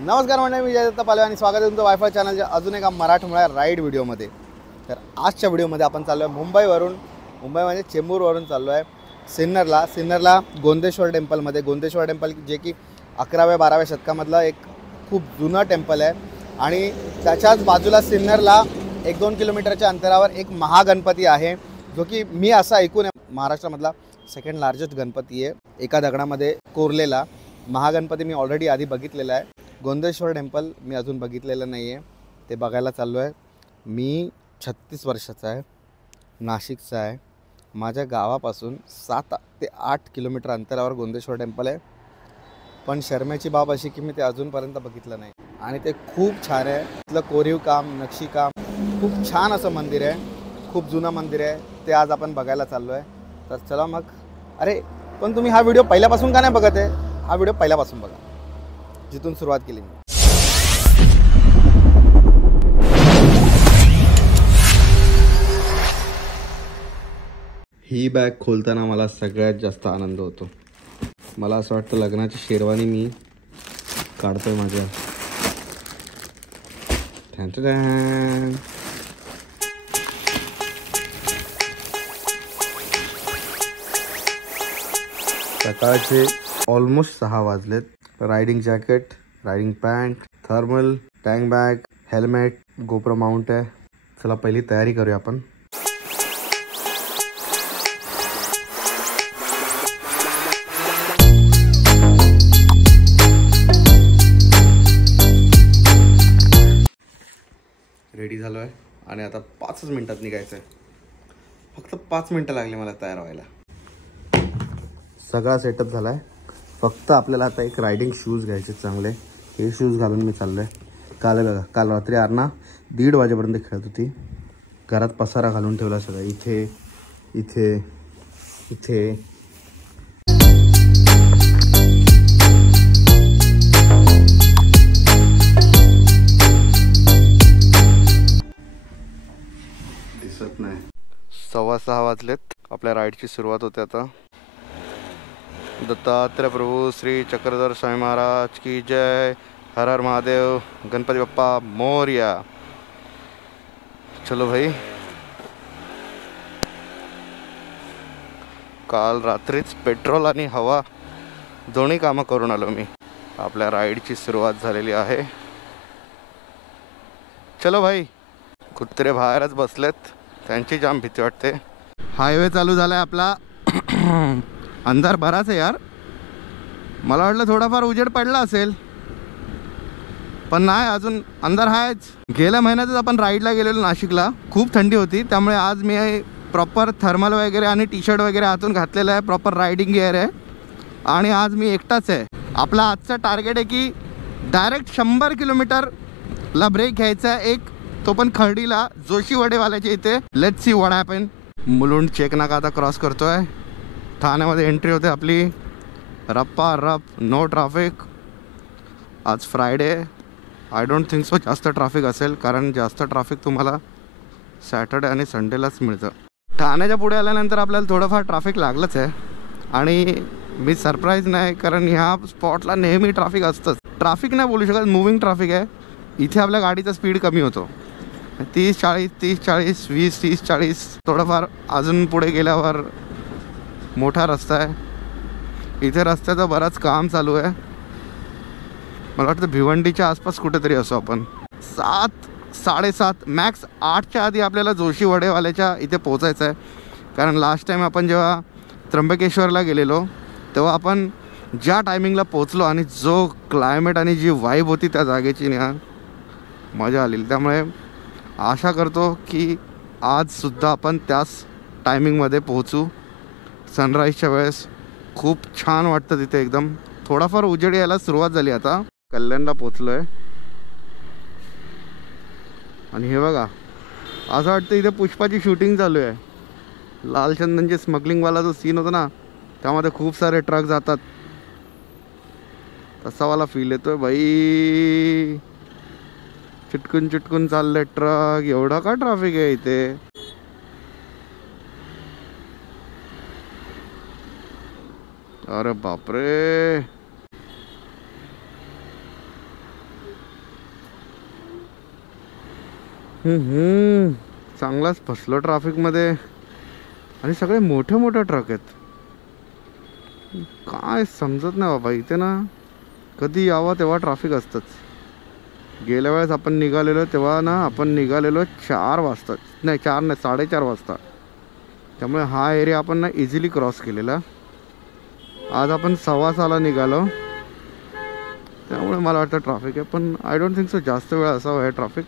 नमस्कार मंडळी, मी जयदत्त पालवे आणि स्वागत आहे तुमचं वायफाय चॅनलच्या अजून एका मराठमोळ्या राईड व्हिडिओमध्ये। तर आजच्या व्हिडिओमध्ये आपण चाललो आहे मुंबई म्हणजे चेंबूरवरून चाललो आहे सिन्नरला गोंदेश्वर टेम्पलमध्ये। गोंदेश्वर टेम्पल जे की 11व्या-12व्या शतकामधलं एक खूप जुनं टेम्पल आहे आणि त्याच्याच बाजूला सिन्नरला 1-2 किलोमीटरच्या अंतरावर एक महागणपती आहे, जो की मी असं ऐकून आहे महाराष्ट्रामधला सेकंड लार्जेस्ट गणपती आहे। एका दगडामध्ये कोरलेला महागणपती मी ऑलरेडी आधी बघितलेला आहे। गोंदेश्वर टेम्पल मी अजून बघितलेलं नाही आहे, ते बघायला चाललो आहे। मी 36 वर्षाचा आहे, नाशिकचा आहे। माझ्या गावापासून 7 ते 8 किलोमीटर अंतरावर गोंदेश्वर टेम्पल आहे, पण शर्मेची बाब अशी की मी ते अजूनपर्यंत बघितलं नाही आणि ते खूप छान आहे। तिथलं कोरीव काम, नक्षीकाम खूप छान असं मंदिर आहे, खूप जुनं मंदिर आहे। ते आज आपण बघायला चाललो आहे। तर चला मग। अरे पण तुम्ही हा व्हिडिओ पहिल्यापासून का नाही बघत आहे? हा व्हिडिओ पहिल्यापासून बघा, जिथून सुरुवात केली मी। ही बॅग खोलताना मला सगळ्यात जास्त आनंद होतो। मला असं वाटतं लग्नाची शेरवानी मी काढतोय माझ्या। सकाळचे ऑलमोस्ट 6 वाजलेत। Riding jacket, riding pant, thermal, tank bag, helmet, GoPro mount आहे। चला पहिली तयारी करूया आपण। रेडी झालो आहे आणि आता 5 मिनिटात निघायचं आहे। फक्त 5 मिनिटं लागली मला तयार व्हायला। सगळा सेटअप झाला आहे, फक्त आपल्याला आता एक रायडिंग शूज घ्यायचे चांगले। हे शूज घालून मी चाललो आहे। काल रात्री आरना 1:30 वाजेपर्यंत खेळत होती। घरात पसारा घालून ठेवला सगळं, इथे इथे इथे। दिसत नाही। 6:15 वाजलेत। आपल्या राईडची सुरुवात होते आता। दत्तात्रेय प्रभू श्री चक्रधर स्वामी महाराज की जय। हर हर महादेव, गणपती बाप्पा मोरया। चलो भाई, काल रात्रीच पेट्रोल आणि हवा दोन्ही कामं करून आलो मी। आपल्या राईडची सुरुवात झालेली आहे। चलो भाई। कुत्रे बाहेरच बसलेत, त्यांची जाम भीती वाटते। हायवे चालू झालाय आपला। अंधार बराच आहे यार, मला वाटलं थोडाफार उजेड पडला असेल, पण नाही, अजून अंधार आहेच। गेल्या महिन्यातच आपण राईडला गेलेलो नाशिकला, खूप थंडी होती, त्यामुळे आज मी प्रॉपर थर्मल वगैरे आणि टी शर्ट वगैरे आतून घातलेलं आहे, प्रॉपर रायडिंग गिअर आहे। आणि आज मी एकटाच आहे। आपला आजचा टार्गेट आहे की डायरेक्ट 100 किलोमीटरला ब्रेक घ्यायचा आहे एक, तो पण खर्डीला, जोशी वडेवाल्याच्या इथे। Let's see what happen. Mulund check नाका आता क्रॉस करतोय। ठाण्यामध्ये एंट्री होते आपली रप्पा रप, नो ट्रॅफिक। आज Friday, I don't think so जास्त ट्रॅफिक असेल, कारण जास्त ट्रॅफिक तुम्हाला सॅटर्डे आणि संडेलाच मिळतं। ठाण्याच्या पुढे आल्यानंतर आपल्याला थोडंफार ट्रॅफिक लागलंच आहे आणि मी सरप्राईज नाही, कारण ह्या स्पॉटला नेहमी ट्रॅफिक असतंच। ट्रॅफिक नाही बोलू शकत, मूव्हिंग ट्रॅफिक आहे। इथे आपल्या गाडीचा स्पीड कमी होतो, 30-40, 30-40, 20-30-40। थोडंफार अजून पुढे गेल्यावर मोठा रस्ता आहे। इथे रस्त्याचं बराच काम चालू आहे। मला वाटतं भिवंडीच्या आसपास कुठेतरी असो आपण। 7-7:30 मॅक्स 8च्या आधी आपल्याला जोशी वडेवाल्याच्या इथे पोहोचायचं आहे, कारण लास्ट टाईम आपण जेव्हा त्र्यंबकेश्वरला गेलेलो तेव्हा आपण ज्या टायमिंगला पोचलो आणि जो क्लायमेट आणि जी वाईब होती त्या जागेची ना, मजा आली। त्यामुळे आशा करतो की आजसुद्धा आपण त्याच टायमिंगमध्ये पोहोचू। सनराईजच्या वेळेस खूप छान वाटतं तिथे एकदम। थोडाफार उजेड यायला सुरुवात झाली आता। कल्याणला पोचलो आहे आणि हे बघा, असं वाटतं इथे पुष्पाची शूटिंग चालू आहे। लालचंदनचे स्मगलिंगवाला जो सीन होता ना, त्यामध्ये खूप सारे ट्रक जातात, तसावाला फील येतोय भाई। चिटकून चिटकून चालले ट्रक, एवढा का ट्रॅफिक आहे इथे? अरे बापरे, चांगलाच फसलो ट्रॅफिकमध्ये. आणि सगळे मोठे मोठे ट्रक आहेत. काय समजत नाही बाबा. इथे ना कधी यावं तेव्हा ट्रॅफिक असतंच. गेल्या वेळेस आपण निघालेलो तेव्हा ना आपण निघालेलो 4 वाजता. नाही 4 नाही 4:30 वाजता. त्यामुळे हा एरिया आपण ना इझिली क्रॉस केलेला. आज आपण 6:15ला निघालो. त्यामुळे मला वाटतं ट्रॅफिक आहे. पण आय डोंट थिंक सो जास्त वेळ असावं आहे ट्रॅफिक.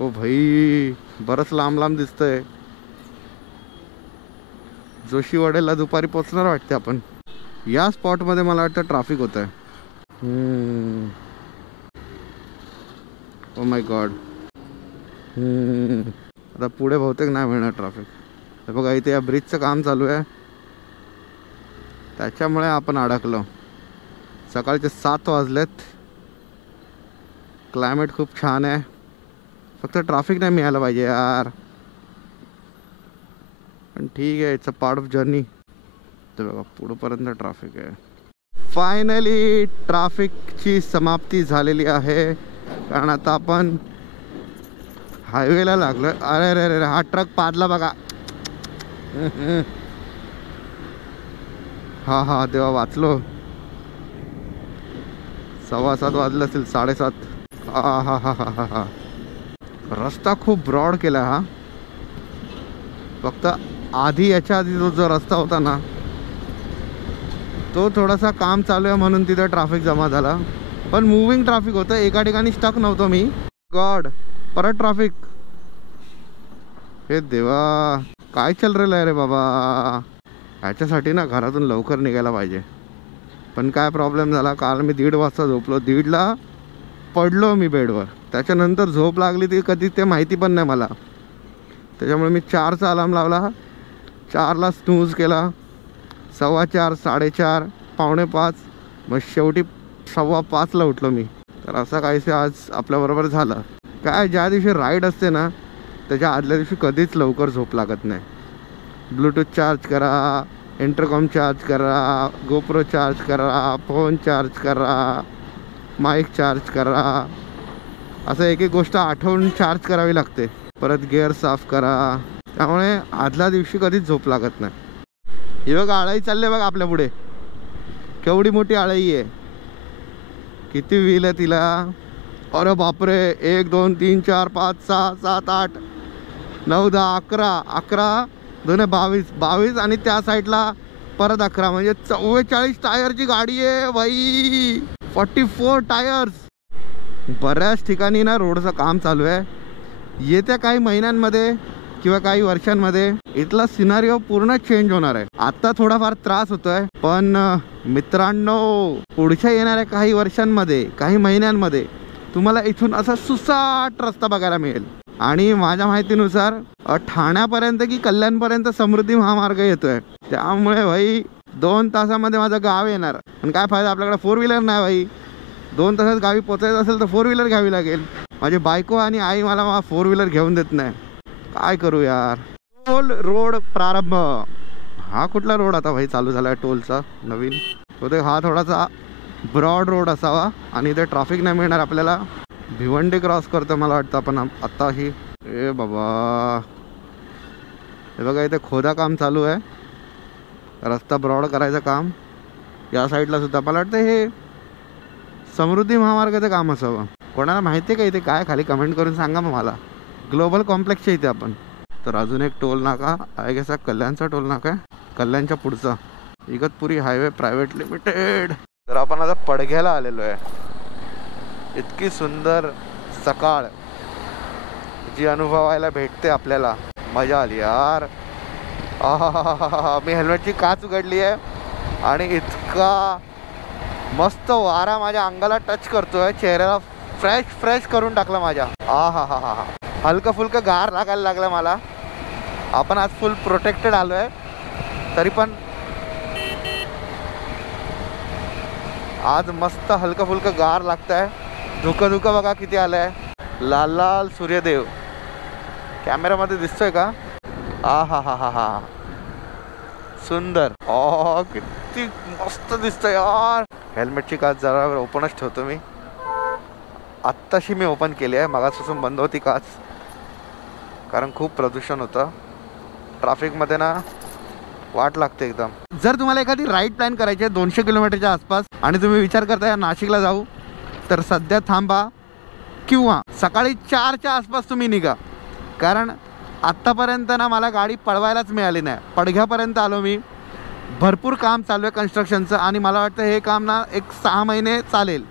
ओ भाई बरंच लांब लांब दिसतंय. जोशीवाड्याला दुपारी पोचणार वाटते आपण. या स्पॉटमध्ये मला वाटतं ट्रॅफिक होत आहे. Oh my God. आता पुढे बहुतेक नाही मिळणार ट्रॅफिक. हे बघा इथे या ब्रिजचं काम चालू आहे. त्याच्यामुळे आपण अडकलो. सकाळचे 7 वाजलेत. क्लायमेट खूप छान आहे. फक्त ट्रॅफिक नाही मिळालं पाहिजे यार. पण ठीक आहे, it's a part of journey. तर बघा पुढेपर्यंत ट्रॅफिक आहे. फायनली ट्रॅफिकची समाप्ती झालेली आहे. कारण आता आपण हायवेला लागलोय. अरे रे रे हा ट्रक पाडला बघा. हा तेव्हा वाचलो. 7:15 वाजले असतील. 7:30. हा. रस्ता खूप ब्रॉड केला हा. फक्त आधी याच्या आधी जो रस्ता होता ना तो थोडासा काम चालू आहे म्हणून तिथे ट्रॅफिक जमा झाला. पण मूविंग ट्रॅफिक होतं. एका ठिकाणी स्टक नव्हतो मी. गॉड परत ट्रॅफिक. हे देवा काय चल रेलं आहे रे बाबा. ह्याच्यासाठी ना घरातून लवकर निघायला पाहिजे. पण काय प्रॉब्लेम झाला. काल मी 1:30 वाजता झोपलो. 1:30ला पडलो मी बेडवर. त्याच्यानंतर झोप लागली ती कधी ते माहिती पण नाही मला. त्याच्यामुळे मी 4चा अलार्म लावला. 4ला स्नूज केला. 4:15 4:30 4:45 मग शेवटी 4:15ला उठलो मी. तर असं काहीसे आज आपल्याबरोबर झालं. काय ज्या दिवशी राईड असते ना त्याच्या आदल्या दिवशी कधीच लवकर झोप लागत नाही. ब्लूटूथ चार्ज करा, इंटरकॉम चार्ज करा, गोप्रो चार्ज करा, फोन चार्ज करा, माईक चार्ज करा. असं एक एक गोष्ट आठवून चार्ज करावी लागते. परत गिअर साफ करा. त्यामुळे आदल्या दिवशी कधीच झोप लागत नाही. ही बघ आळाई चालली बघ आपल्या पुढे. केवढी मोठी आळाई आहे. किती व्हील आहे तिला. अरे बापरे. 1 2 3 4 5 6 7 8 9 10 11 2 22 आणि त्या साईडला परत 11 म्हणजे 44 टायरची गाडी आहे भाई. 44 टायर्स. बऱ्याच ठिकाणी ना रोडचं काम चालू आहे. येत्या काही महिन्यांमध्ये किंवा काही वर्षांमध्ये इथला सिनारिओ पूर्ण चेंज होणार आहे. आता थोडाफार त्रास होतोय पण मित्रांनो पुढच्या येणाऱ्या काही वर्षांमध्ये काही महिन्यांमध्ये तुम्हाला इथून असा सुसाट रस्ता बघायला मिळेल. आणि माझ्या माहितीनुसार ठाण्यापर्यंत की कल्याणपर्यंत समृद्धी महामार्ग येतोय. त्यामुळे भाई 2 तासामध्ये माझं गाव येणार. पण काय फायदा आपल्याकडे 4 व्हीलर नाही भाई. 2 तासात गावी पोचायचं असेल तर 4 व्हीलर घ्यावी लागेल. माझी बायको आणि आई मला 4 व्हीलर घेऊन देत नाही. काय करू यार. टोल रोड प्रारंभ. हा कुठला रोड आता भाई चालू झाला आहे टोलचा नवीन. तो हा थोडासा ब्रॉड रोड असावा आणि इथे ट्रॅफिक नाही मिळणार आपल्याला. भिवंडी क्रॉस करतो मला वाटतं आपण आत्ता ही. ए बाबा हे बघा इथे खोदा चालू आहे. रस्ता ब्रॉड करायचं काम. या साईडला सुद्धा मला वाटतं हे समृद्धी महामार्गाचं काम असावं. कोणाला माहिती आहे का इथे काय खाली कमेंट करून सांगा मग मला. ग्लोबल कॉम्प्लेक्सच्या इथे आपण. तर अजून एक टोल नाका आय गेस हा कल्याणचा टोल नाका आहे. कल्याणच्या पुढचा इगतपुरी हायवे प्रायव्हेट लिमिटेड. तर आपण आता पडघ्याला आलेलो आहे. इतकी सुंदर सकाळ जी अनुभवायला भेटते आपल्याला. मजा आली यार. मी हेल्मेटची काच उघडली आहे आणि इतका मस्त वारा माझ्या अंगाला टच करतोय. चेहऱ्याला फ्रेश करून टाकलं माझ्या. हलकं फुलकं गार लागायला लागलं मला. आपण आज फुल प्रोटेक्टेड आलो आहे तरी पण आज मस्त हलकं फुलकं गार लागत आहे. धुकं बघा किती आलं आहे. लाल लाल सूर्यदेव कॅमेरामध्ये दिसतोय का. हा सुंदर. किती मस्त दिसतंय यार. हेल्मेटची काच जरा ओपनच ठेवतो मी. आत्ताशी मी ओपन केली आहे, मगापासून बंद होती काच, कारण खूप प्रदूषण होतं ट्रॅफिकमध्ये ना, वाट लागते एकदम. जर तुम्हाला एखादी राईड प्लॅन करायची आहे 200 किलोमीटरच्या आसपास आणि तुम्ही विचार करताय नाशिकला जाऊ, तर सध्या थांबा किंवा सकाळी 4च्या आसपास तुम्ही निघा. कारण आत्तापर्यंत ना मला गाडी पळवायलाच मिळाली नाही. पडघ्यापर्यंत आलो मी. भरपूर काम चालू आहे कन्स्ट्रक्शनचं आणि मला वाटतं हे काम ना एक 6 महिने चालेल.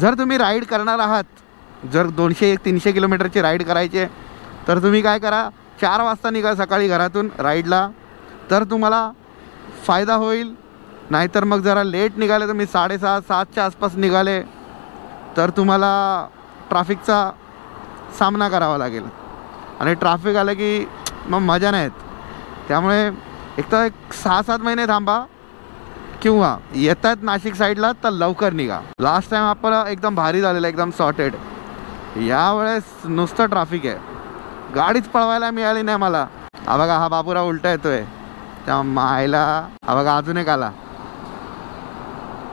जर तुम्ही राईड करणार आहात, जर 200-300 किलोमीटरची राईड करायची आहे, तर तुम्ही काय करा, 4 वाजता निघा सकाळी घरातून राईडला, तर तुम्हाला फायदा होईल. नाहीतर मग जरा लेट निघाले, तुम्ही 6:30-7च्या आसपास निघाले, तर तुम्हाला ट्रॅफिकचा सामना करावा लागेल आणि ट्रॅफिक आलं की मग मजा नाही येत. त्यामुळे एक 6-7 महिने थांबा किंवा येतात नाशिक साईडला तर लवकर निघा. लास्ट टाईम आपलं एकदम भारी झालेलं, एकदम सॉर्टेड. यावेळेस नुसतं ट्रॅफिक आहे, गाडीच पळवायला मिळाली नाही मला. हा बघा, हा बाबूराव उलटा येतोय त्या मायला. हा बघा, अजून एक आला.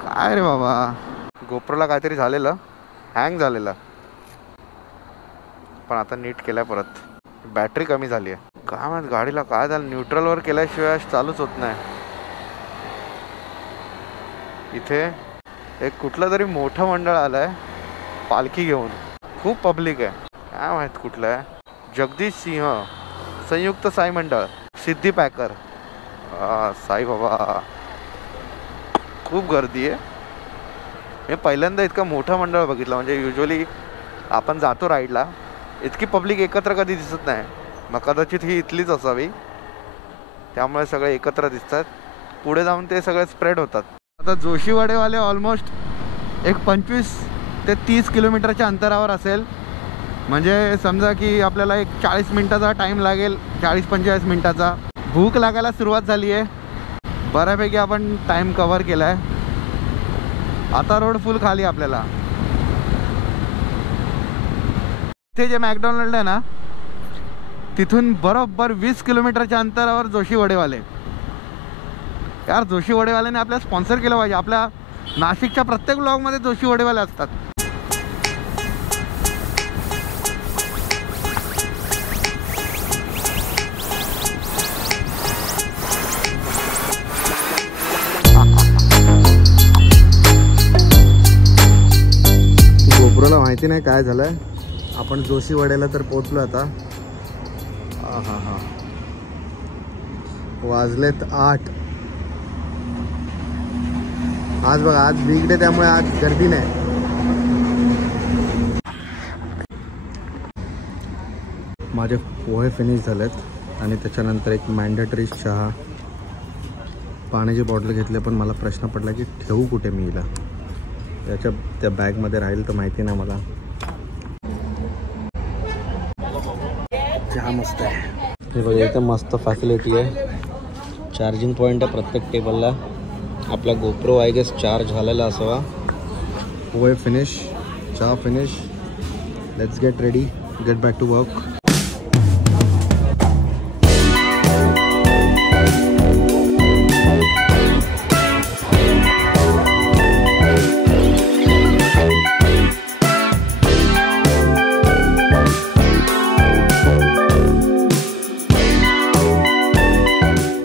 काय रे बाबा, गोप्रोला काहीतरी झालेलं, हँग झालेलं, पण आता नीट केलं परत. बॅटरी कमी झाली आहे. काय माहित गाडीला काय झालं, न्यूट्रलवर केल्याशिवाय चालूच होत नाही. इथे एक कुठलं तरी मोठं मंडळ आलं आहे पालखी घेऊन, खूप पब्लिक आहे. काय माहीत कुठलं आहे, जगदीश सिंह संयुक्त साई मंडळ, सिद्धी पॅकर. साई बाबा, खूप गर्दी आहे. मी पहिल्यांदा इतकं मोठं मंडळ बघितलं. म्हणजे युजली आपण जातो राईडला, इतकी पब्लिक एकत्र कधी दिसत नाही. मग कदाचित ही इथलीच असावी, त्यामुळे सगळे एकत्र दिसतात. पुढे जाऊन ते सगळे स्प्रेड होतात. आता जोशीवाडेवाले ऑलमोस्ट एक 25 ते 30 किलोमीटरच्या अंतरावर असेल. म्हणजे समजा की आपल्याला एक 40 मिनटाचा टाईम लागेल, 40-45 मिनटाचा. भूक लागायला सुरुवात झाली आहे. बऱ्यापैकी आपण टाईम कव्हर केला आहे. आता रोड फुल खाली आपल्याला. इथे जे मॅकडॉनल्ड आहे ना, तिथून बरोबर 20 किलोमीटरच्या अंतरावर जोशीवडेवाले. यार, जोशीवडेवाल्याने आपल्या स्पॉन्सर केलं पाहिजे. आपल्या नाशिकच्या प्रत्येक ब्लॉगमध्ये जोशीवडेवाले असतात. गोप्रोला माहिती नाही काय झालंय. आपण जोशीवाड्याला तर पोहोचलो आता. हा वाजलेत 8. आज बघा, आज वीकडे, त्यामुळे आज गर्दी नाही. माझे पोहे फिनिश झालेत आणि त्याच्यानंतर एक मॅन्डेटरी चहा, पाण्याची बॉटल घेतली. पण मला प्रश्न पडला की ठेवू कुठे मी हिला. याच्या त्या बॅगमध्ये राहील तर माहिती नाही मला. चहा मस्त आहे. हे बघा, इथं मस्त फॅसिलिटी आहे. चार्जिंग पॉईंट आहे प्रत्येक टेबलला. आपला गोप्रो आय गेस चार्ज झालेला असावा. पोहे फिनिश, चहा finish. Let's get ready, get back to work.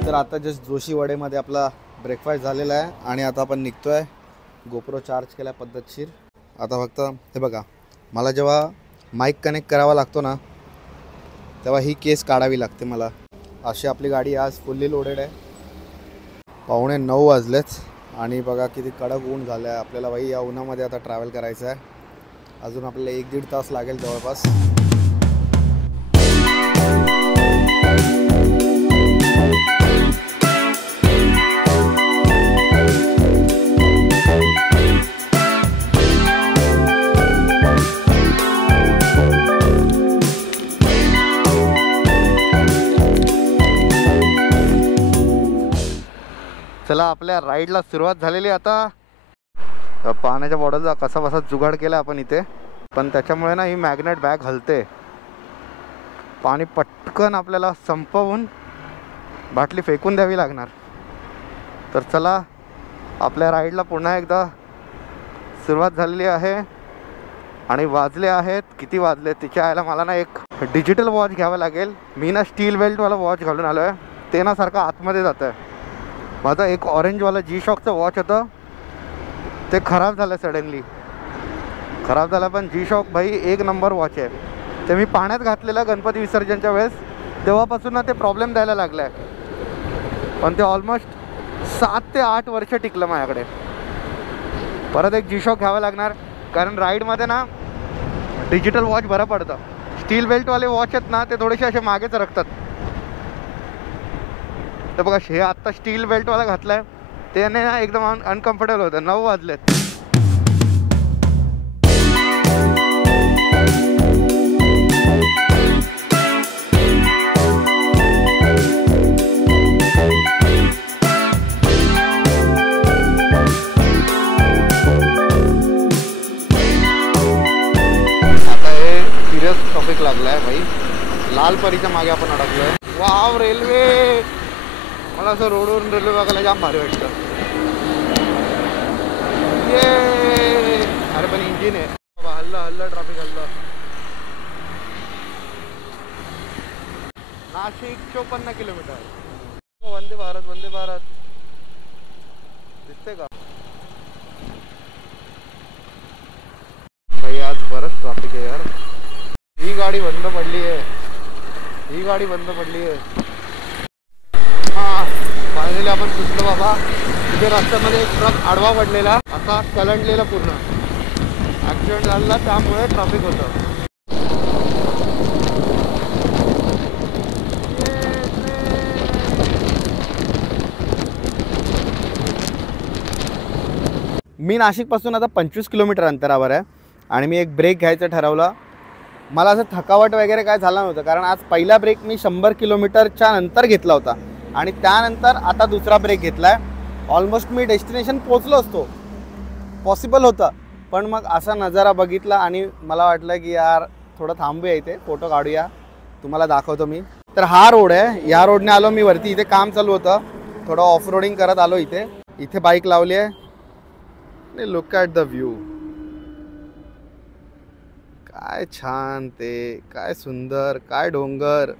तर आता जस्ट जोशीवाडेमध्ये आपला ब्रेकफास्ट झालेला आहे आणि आता आपण निघतो आहे. गोप्रो चार्ज केला पद्धतशीर. आता फक्त हे बघा, मला जेव्हा माईक कनेक्ट करावा लागतो ना, तेव्हा ही केस काढावी लागते मला. अशी आपली गाडी आज फुल्ली लोडेड आहे. 9:15 वाजलेच आणि बघा किती कडक ऊन झालं आहे. आपल्याला बाई या उन्हामध्ये आता ट्रॅव्हल करायचं आहे. अजून आपल्याला 1-1.5 तास लागेल जवळपास. चला, आपल्या राईडला सुरुवात झालेली. आता पाण्याच्या बॉटलचा कसा बसा जुगाड केला आपण इथे, पण त्याच्यामुळे ना ही मॅग्नेट बॅग हलते. पाणी पटकन आपल्याला संपवून बाटली फेकून द्यावी लागणार. तर चला, आपल्या राईडला पुन्हा एकदा सुरुवात झालेली आहे. आणि वाजले आहेत किती वाजले तिच्या आयला मला ना एक डिजिटल वॉच घ्यावं लागेल. मी ना स्टील बेल्टवाला वॉच घालून आलो आहे, ते ना सारखं आतमध्ये जातं आहे. माझं एक ऑरेंजवाला G-Shockचं वॉच होतं, ते खराब झालं सडनली. खराब झालं, पण G-Shock भाई एक नंबर वॉच आहे. ते मी पाण्यात घातलेलं गणपती विसर्जनच्या वेळेस, तेव्हापासून ना ते प्रॉब्लेम द्यायला लागला आहे. पण ते ऑलमोस्ट 7 ते 8 वर्ष टिकलं माझ्याकडे. परत एक G-Shock घ्यावं लागणार, कारण राईडमध्ये ना डिजिटल वॉच बरं पडतं. स्टील बेल्टवाले वॉच आहेत ना, ते थोडेसे असे मागेच रखतात. तर बघा, हे आत्ता स्टील बेल्टवाला घातलं आहे, त्याने ना एकदम अनकम्फर्टेबल होतं. 9 वाजलेत. ट्रॉफिक लागला आहे भाई. लालपरीच्या मागे आपण अडकलोय. Wow, railway. मला असं रोडवरून रेल्वे बघायला जाम भारी वाटतं. ये अरे पण इंजिन आहे. हल्लं ट्रॉफिक हल्लं. नाशिक 54 किलोमीटर. वंदे भारत, वंदे भारत दिसते का भाई? आज बरंच ट्रॉफिक आहे यार. ही गाडी बंद पडली आहे, ही गाडी बंद पडली आहे. हां, फायनली आपण सुटलो बाबा. तिथे रस्त्यामध्ये एक ट्रक आडवा पडलेला, असा कलंडलेला पूर्ण. ॲक्सिडेंट झाला, त्यामुळे ट्रॅफिक होतं. मी नाशिकपासून आता 25 किलोमीटर अंतरावर आहे आणि मी एक ब्रेक घ्यायचं ठरवलं. मला असं थकावट वगैरे काय झालं नव्हतं, कारण आज पहिला ब्रेक मी 100 किलोमीटरच्या नंतर घेतला होता आणि त्यानंतर आता दुसरा ब्रेक घेतला आहे. ऑलमोस्ट मी डेस्टिनेशन पोचलो असतो, पॉसिबल होतं, पण मग असा नजारा बघितला आणि मला वाटलं की यार थोडं थांबूया, इथे फोटो काढूया, तुम्हाला दाखवतो मी. तर हा रोड आहे, या रोडने आलो मी वरती. इथे काम चालू होतं, थोडं ऑफ रोडिंग करत आलो. इथे बाईक लावली आहे. Look at the view. काय छान, ते काय सुंदर, काय डोंगर.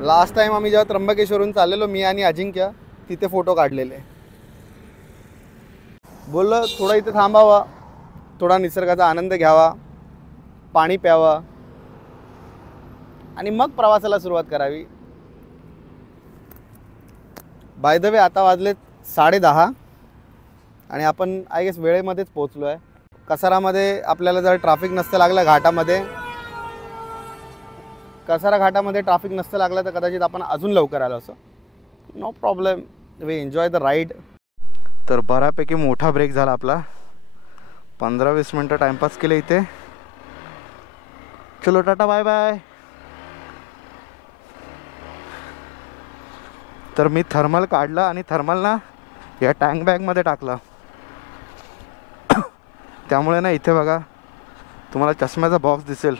लास्ट टाइम आम्ही जेव्हा त्र्यंबकेश्वरून चाललेलो, मी आणि अजिंक्य, तिथे फोटो काढलेले. बोललो थोडं इथे थांबावा, थोडा निसर्गाचा आनंद घ्यावा, पाणी प्यावा आणि मग प्रवासाला सुरुवात करावी. बाय द वे आता वाजलेत 10:30 आणि आपण आय गेस वेळेमध्येच पोचलो आहे. कसारामध्ये आपल्याला जर ट्रॅफिक नसतं लागलं, कसारा घाटामध्ये ट्रॅफिक नसतं लागलं तर कदाचित आपण अजून लवकर आलो असं. No problem, we enjoy the ride. तर बऱ्यापैकी मोठा ब्रेक झाला आपला. 15-20 मिनटं टाईमपास केले इथे. चलो टाटा, बाय बाय. तर मी थर्मल काढलं आणि थर्मल ना या टँक बॅगमध्ये टाकलं. त्यामुळे ना इथे बघा तुम्हाला चष्म्याचा बॉक्स दिसेल.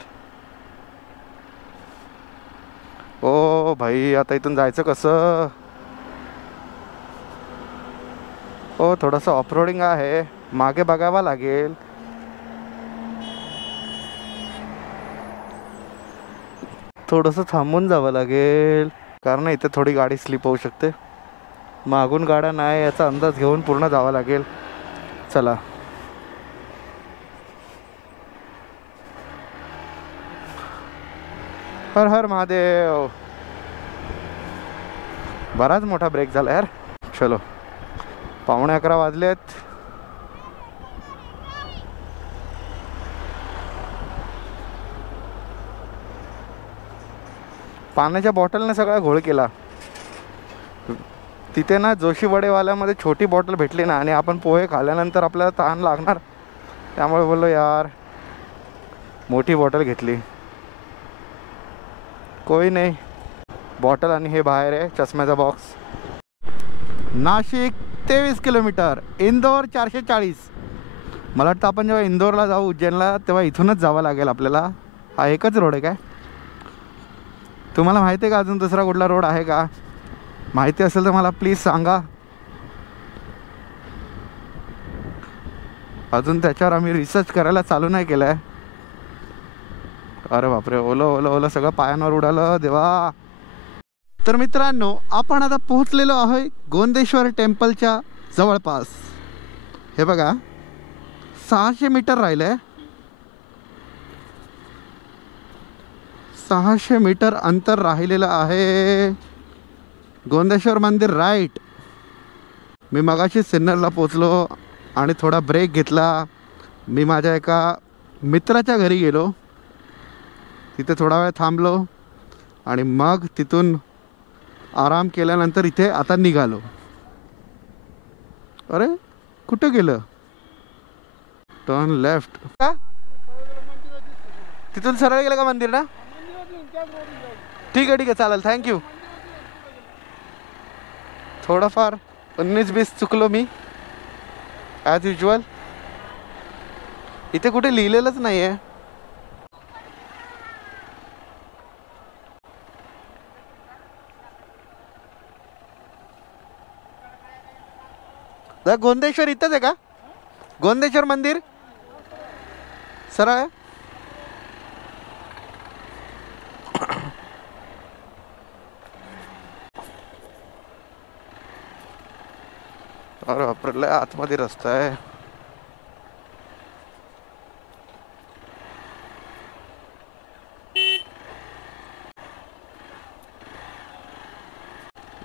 ओ भाई, आता इथून जायचं कसं? हो, थोडंसं ऑफरोडिंग आहे, मागे बघावं लागेल. थोडंसं थांबून जावं लागेल, कारण इथे थोडी गाडी स्लिप होऊ शकते. मागून गाड्या नाही याचा अंदाज घेऊन पूर्ण जावं लागेल. चला. हर हर महादेव. बराच मोठा ब्रेक झाला यार. चलो, 11:15 वाजलेत. पाण्याच्या बॉटलने सगळा घोळ केला. तिथे ना जोशी वडेवाल्यामध्ये छोटी बॉटल भेटली ना, आणि आपण पोहे खाल्ल्यानंतर आपल्याला तहान लागणार, त्यामुळे बोललो यार मोठी बॉटल घेतली. कोई नाही, बॉटल आणि हे बाहेर आहे चष्म्याचा बॉक्स. नाशिक 23 किलोमीटर, इंदोर 440. मला वाटतं आपण जेव्हा इंदोरला जाऊ उज्जैनला तेव्हा इथूनच जावं लागेल आपल्याला. हा एकच रोड आहे काय? तुम्हाला माहिती आहे का अजून दुसरा कुठला रोड आहे का? माहिती असेल तर मला प्लीज सांगा. अजून त्याच्यावर आम्ही रिसर्च करायला चालू नाही केलं आहे. अरे बापरे, ओलं ओलं ओलं सगळं पायांवर उडालं देवा. तर मित्रांनो, आपण आता पोहोचलेलो आहे गोंदेश्वर टेम्पलच्या जवळपास. हे बघा, 600 मीटर राहिलंय. 600 मीटर अंतर राहिलेलं आहे. गोंदेश्वर मंदिर राईट. मी मगाशी सिन्नरला पोचलो आणि थोडा ब्रेक घेतला. मी माझ्या एका मित्राच्या घरी गेलो, तिथे थोडा वेळ थांबलो आणि मग तिथून आराम केल्यानंतर इथे आता निघालो. अरे कुठं गेलं? टर्न लेफ्ट का? तिथून सरळ गेलं का मंदिर ना? ठीक आहे ठीक आहे, चालेल, थँक्यू. थोडंफार 19-20 चुकलो मी ॲज युजल. इथे कुठे लिहिलेलंच नाही आहे. गोंदेश्वर इथंच आहे का? गोंदेश्वर मंदिर सरळ आहे. अरे बापरे, आतमध्ये रस्ता आहे.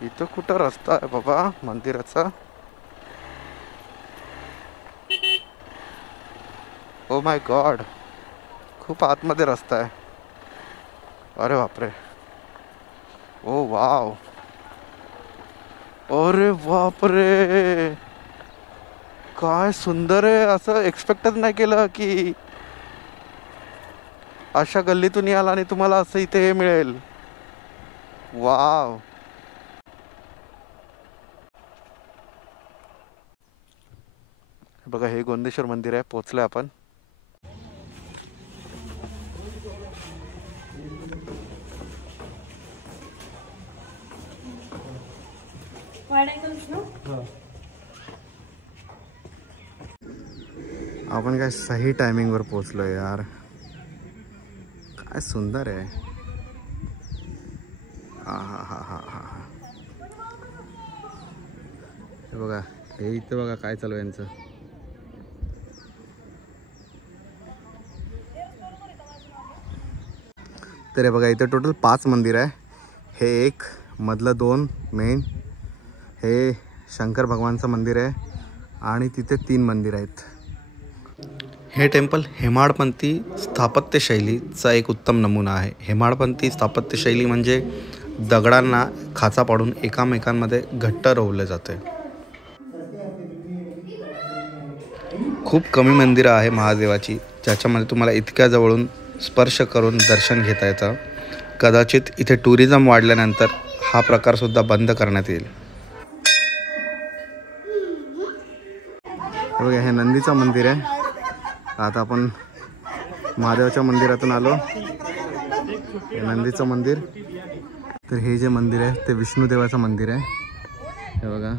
इथं कुठं रस्ता आहे बाबा मंदिराचा? ओ माय गॉड, खूप आतमध्ये रस्ता आहे. अरे बापरे, ओ वाव, अरे बापरे, काय सुंदर आहे. असं एक्सपेक्टच नाही केलं की अशा गल्लीतून याल आणि तुम्हाला असं इथे हे मिळेल. वाव. बघा, हे गोंदेश्वर मंदिर आहे. पोचलोय आपण. आपण काय सही टायमिंगवर पोचलोय यार. काय सुंदर आहे. हा हा हा हा हा. हे बघा, हे इथं बघा काय चालू आहे यांचं. तर हे बघा, इथे टोटल 5 मंदिर आहे. हे एक, मधलं 2 मेन, हे शंकर भगवानचं मंदिर आहे आणि तिथे 3 मंदिर आहेत. हे टेम्पल हेमाडपंथी स्थापत्यशैलीचा एक उत्तम नमुना आहे. हेमाडपंथी स्थापत्यशैली म्हणजे दगडांना खाचा पाडून एकामेकांमध्ये घट्ट रोवले जाते. खूप कमी मंदिरं आहे महादेवाची ज्याच्यामध्ये तुम्हाला इतक्या जवळून स्पर्श करून दर्शन घेता येतं. कदाचित इथे टुरिझम वाढल्यानंतर हा प्रकारसुद्धा बंद करण्यात येईल. बघा, हे नंदीचं मंदिर आहे. आता आपण महादेवाच्या मंदिरातून आलो. हे नंदीचं मंदिर. तर हे जे मंदिर आहे ते विष्णुदेवाचं मंदिर आहे. हे बघा.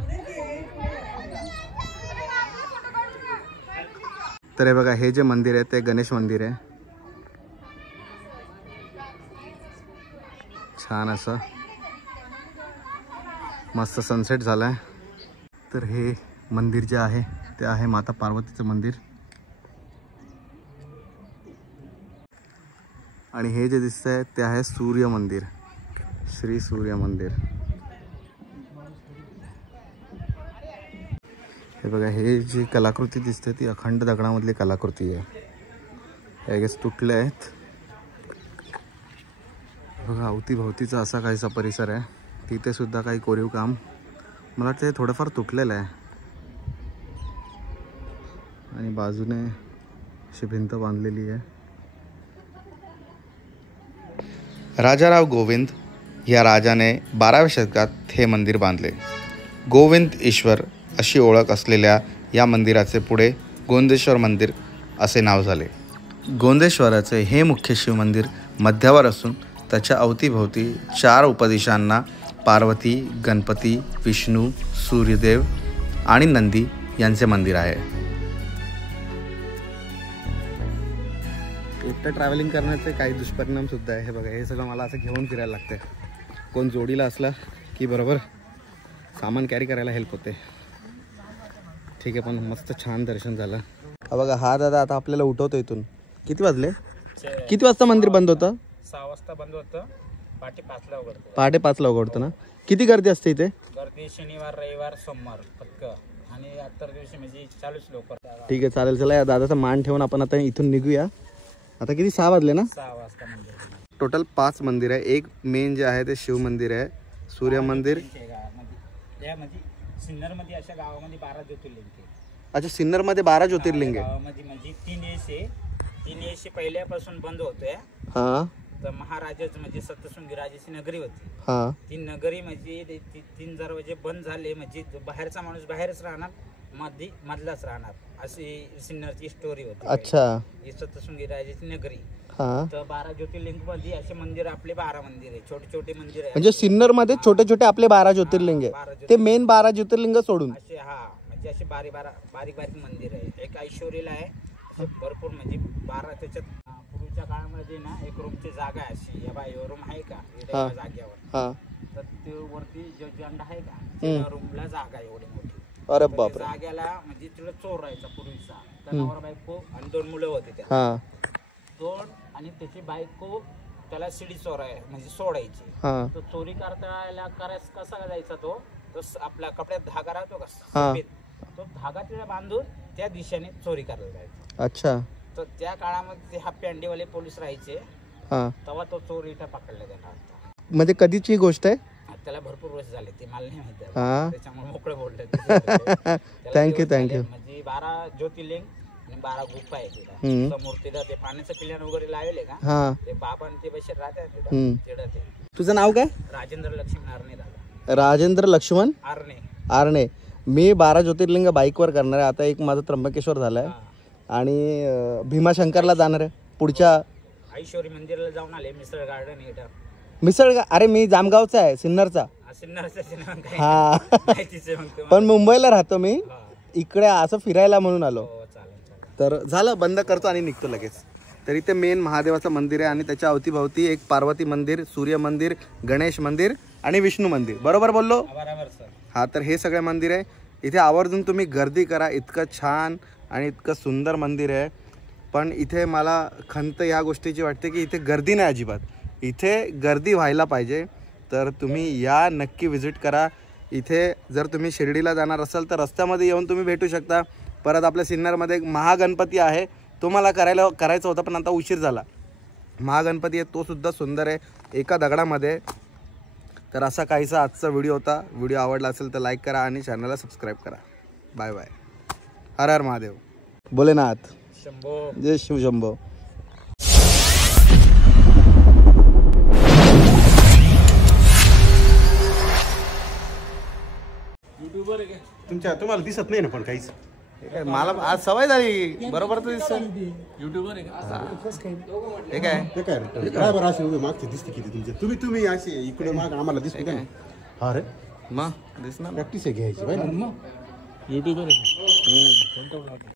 तर हे बघा, हे जे मंदिर आहे ते गणेश मंदिर आहे. छान असं मस्त सनसेट झालाय. तर हे मंदिर जे आहे ते आहे माता पार्वतीचं मंदिर. आणि हे जे दिसतंय ते आहे सूर्य मंदिर, श्री सूर्य मंदिर. हे बघा, हे जी कलाकृती दिसते ती अखंड दगडामधली कलाकृती आहे. हे गेस तुटले आहेत. बघा, अवतीभोवतीचा असा काहीसा परिसर आहे. तिथे सुद्धा काही कोरीव काम, मला वाटतं हे थोडंफार तुटलेलं आहे. आणि बाजूने अशी भिंत बांधलेली आहे. राजाराव गोविंद या राजाने 12व्या शतकात हे मंदिर बांधले. गोविंद ईश्वर अशी ओळख असलेल्या या मंदिराचे पुढे गोंदेश्वर मंदिर असे नाव झाले. गोंदेश्वराचे हे मुख्य शिवमंदिर मध्यावर असून त्याच्या अवतीभोवती 4 उपदिशांना पार्वती, गणपती, विष्णू, सूर्यदेव आणि नंदी यांचे मंदिर आहे. एकटं ट्रॅव्हलिंग करण्याचे काही दुष्परिणाम सुद्धा आहे. हे बघा, हे सगळं मला असं घेऊन फिरायला लागतं. कोण जोडीला असला की बरोबर सामान कॅरी करायला हेल्प होते. ठीक आहे, पण मस्त छान दर्शन झालं. हा बघा, हा दादा आता आपल्याला उठवतो इथून. किती वाजले? किती वाजता मंदिर बंद होतं? 6 वाजता बंद होतं. पहाटे 5ला उघडतं. पहाटे 5ला उघडतं ना. किती गर्दी असते इथे? गर्दी शनिवार, रविवार, सोमवार फक्त, आणि इतर दिवशी म्हणजे चालूच लवकर. ठीक आहे, चालेल. चला, या दादाचा मान ठेवून आपण आता इथून निघूया. आता किती 6 वाजले ना? 6 वाजता मंदिर. टोटल 5 मंदिर आहे. एक मेन जे आहे ते शिव मंदिर आहे, सूर्य मंदिर. म्हणजे सिन्नरमध्ये अशा गावामध्ये 12 ज्योतिर्लिंग आहे. अच्छा, सिन्नरमध्ये 12 ज्योतिर्लिंग आहे. गावामध्ये म्हणजे 3 एसी पहिल्यापासून बंद होतोय. हा, तर महाराजाच म्हणजे सप्तशृंगी राजाची नगरी होती. हा, ती नगरी म्हणजे 3 दरवाजे बंद झाले म्हणजे बाहेरचा माणूस बाहेरच राहणार, मधलाच राहणार, अशी सिन्नरची स्टोरी होती. अच्छा, ही सप्तशृंगी राजाची नगरी. हा. तर 12 ज्योतिर्लिंग मध्ये असे मंदिर, आपले 12 मंदिर आहे, छोटे छोटे मंदिर आहे. म्हणजे सिन्नर मध्ये छोटे छोटे आपले 12 ज्योतिर्लिंग आहे. ते मेन 12 ज्योतिर्लिंग सोडून असे, हा म्हणजे असे बारीक बारीक मंदिर आहे. एक ऐश्वर्याला आहे, असे भरपूर म्हणजे 12. त्याच्यात पूर्वीच्या काळामध्ये ना एक रूमची जागा आहे अशी. या बाई रूम आहे का जागेवर? तर ते वरती जो झेंडा आहे का, त्या रूमला जागा एवढी मोठी. अरे बापरे. जागेला म्हणजे तिला चोर राहायचा पूर्वीचा. नवरा बायको आणि 2 मुलं होते त्याला. 2 आणि त्याची बायको त्याला शिडी म्हणजे सोडायची. तो चोरी करायला कसा जायचा तो आपल्या कपड्यात धागा राहतो का, तो धागा तिला बांधून त्या दिशेने चोरी करायला जायचा. अच्छा. तर त्या काळामध्ये ते हाफ पॅन्टीवाले पोलीस राहायचे, तेव्हा तो चोर इथं पकडला गेला. म्हणजे कधीची गोष्ट आहे? त्याला भरपूर वर्ष झाले, ते मला नाही माहिती, त्याच्यामुळे मोकळे बोलले. थँक्यू. म्हणजे 12 ज्योतिर्लिंग आणि 12 गुफा आहे तिला. समोर तिला ते पाण्याचं पिल्यान वगैरे लावले का, ते बाबा आणि ते बशीर राहतात तिथं. तुझं नाव काय? राजेंद्र लक्ष्मण आरणे दादा. राजेंद्र लक्ष्मण आरणे. मी 12 ज्योतिर्लिंग बाईकवर करणार आहे. आता एक माझं त्र्यंबकेश्वर झालंय आणि भीमाशंकरला जाणार आहे पुढच्या. ऐश्वरी मंदिराला जाऊन आले. मिसळ गार्डन इथं. मिसळ? अरे मी जामगावचा आहे, सिन्नरचा. हा, पण मुंबईला राहतो मी. इकडे असं फिरायला म्हणून आलो. तर झालं, बंद करतो आणि निघतो लगेच. तर इथे मेन महादेवाचं मंदिर आहे आणि त्याच्या अवतीभवती एक पार्वती मंदिर, सूर्य मंदिर, गणेश मंदिर आणि विष्णू मंदिर. बरोबर बोललो? हा, तर हे सगळे मंदिर आहे. इथे आवर्जून तुम्ही गर्दी करा. इतकं छान आणि इतकं सुंदर मंदिर आहे. पण इथे मला खंत या गोष्टीची वाटते की इथे गर्दी नाही अजिबात. इथे गर्दी व्हायला पाहिजे. तर तुम्ही या, नक्की व्हिजिट करा. इथे जर तुम्ही शिर्डीला जाणार असाल तर रस्त्यामध्ये येऊन तुम्ही भेटू शकता. परत आपल्या सिन्नरमध्ये एक महागणपती आहे, तो मला करायचा होता पण आता उशीर झाला. महागणपती आहे, तो सुद्धा सुंदर आहे, एका दगडामध्ये. तर असा काहीसा आजचा व्हिडिओ होता. व्हिडिओ आवडला असेल तर लाईक करा आणि चॅनलला सबस्क्राईब करा. Bye bye. हर हर महादेव. भोलेनाथ शंभो. जय शिव शंभो. तुम्हाला दिसत नाही ना पण काहीच. मला आज सवय झाली, बरोबर तर दिसत. युट्यूबर आहे काय बरं असे उभे मागचे दिसते किती तुमचे. तुम्ही असे इकडे माग आम्हाला दिसते काय? हा रे, मग दिसणार. प्रॅक्टिस आहे घ्यायची. युट्यूबर आहे.